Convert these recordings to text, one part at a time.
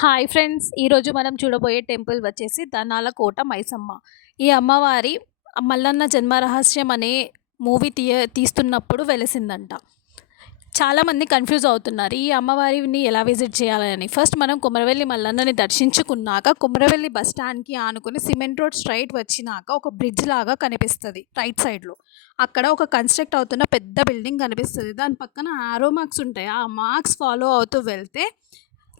Hi friends ఈరోజు మనం చూడబోయే టెంపుల్ వచ్చేసి దనాలకోట మైసమ్మ. ఈ అమ్మవారి మల్లన్న జన్మరహస్యం అనే మూవీ తీయ తీస్తున్నప్పుడు వెలిసిందంట. చాలామంది కన్ఫ్యూజ్ అవుతున్నారు ఈ అమ్మవారిని ఎలా విజిట్ చేయాలని ఫస్ట్ మనం కుమరవెల్లి మల్లన్నని దర్శించుకున్నాక కుమరవెల్లి బస్ స్టాండ్కి ఆనుకుని సిమెంట్ రోడ్ స్ట్రైట్ వచ్చినాక ఒక బ్రిడ్జ్ లాగా కనిపిస్తుంది రైట్ సైడ్లో. అక్కడ ఒక కన్స్ట్రక్ట్ అవుతున్న పెద్ద బిల్డింగ్ కనిపిస్తుంది. దాని పక్కన ఆరో మార్క్స్ ఉంటాయి. ఆ మార్క్స్ ఫాలో అవుతూ వెళ్తే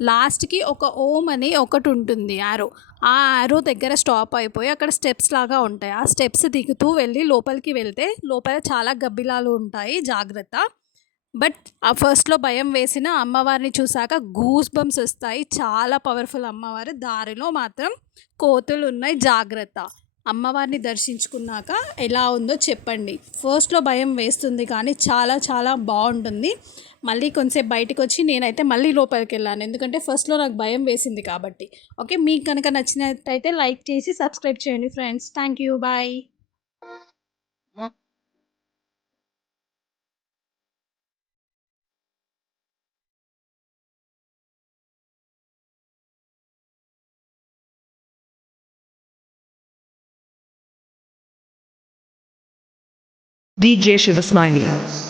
లాస్ట్కి ఒక ఓం అని ఒకటి ఉంటుంది యారో ఆ యారో దగ్గర స్టాప్ అయిపోయి అక్కడ స్టెప్స్ లాగా ఉంటాయి. ఆ స్టెప్స్ దిగుతూ వెళ్ళి లోపలికి వెళ్తే లోపల చాలా గబ్బిలాలు ఉంటాయి జాగ్రత్త. బట్ ఆ ఫస్ట్లో భయం వేసిన అమ్మవారిని చూసాక గూస్ బంప్స్ వస్తాయి. చాలా పవర్ఫుల్ అమ్మవారు. దారిలో మాత్రం కోతులు ఉన్నాయి జాగ్రత్త. అమ్మవారిని దర్శించుకున్నాక ఎలా ఉందో చెప్పండి. ఫస్ట్లో భయం వేస్తుంది కానీ చాలా చాలా బాగుంటుంది. మళ్ళీ కొంచెంసేపు బయటకు వచ్చి నేనైతే మళ్ళీ లోపలికి వెళ్ళాను. ఎందుకంటే ఫస్ట్లో నాకు భయం వేసింది కాబట్టి. ఓకే మీకు కనుక నచ్చినట్టయితే లైక్ చేసి సబ్స్క్రైబ్ చేయండి friends thank you bye DJ Shivasmiley.